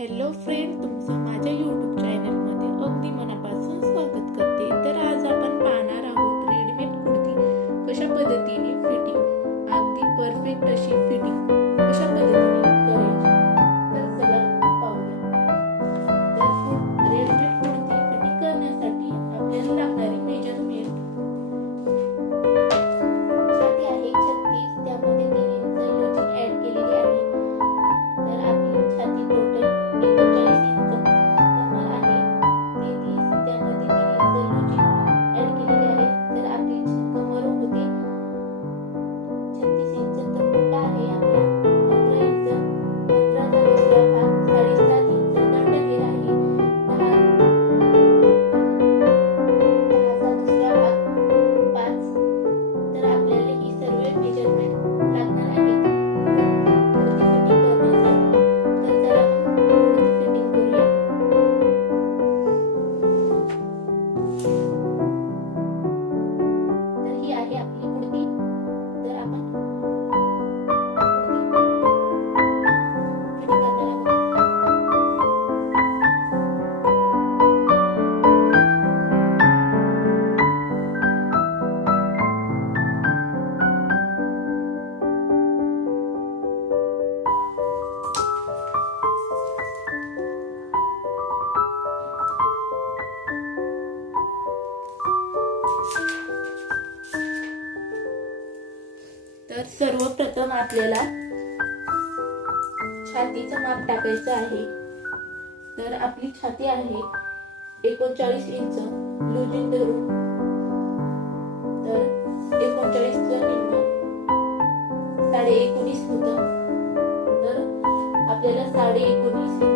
Hello friend तुमचं माझ्या YouTube चॅनलमध्ये अगदी मनापासून स्वागत तर सर्वप्रथम आपल्याला छातीचं माप टाकायचं आहे. तर आपली छाती आहे एकोणचाळीस इंच. लुजिंग धरून. तर एकोणचाळीस साडे एकोणीस होतं. तर आपल्याला साडे एकोणीस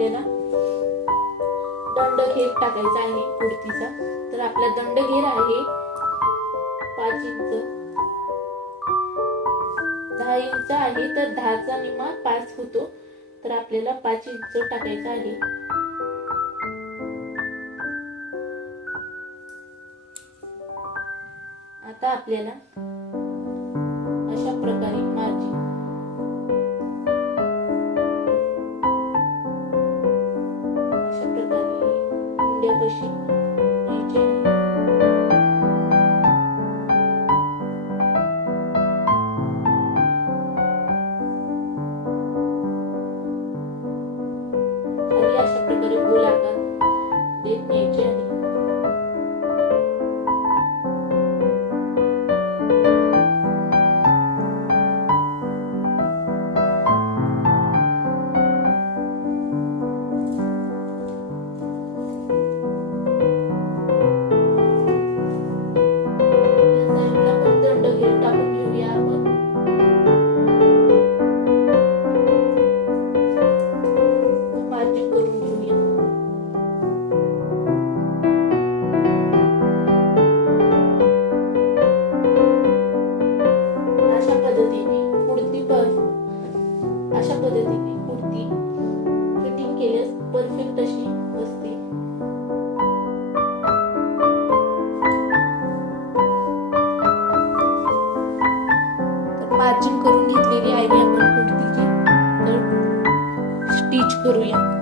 आपल्याला दंड घेर टाकायचा आहे कुर्तीचा. तर आपला दंड घेर आहे पाच इंच. दहा इंच आहे तर दहाचा निम्मा पाच होतो. तर आपल्याला पाच इंच टाकायचं आहे. आता आपल्याला अशा पद्धतीने कुर्ती फिटिंग केल्यास परफेक्ट अशी बसते मार्जिन करून घेतलेली आहे आपण कुर्तीची. तर स्टिच करूया.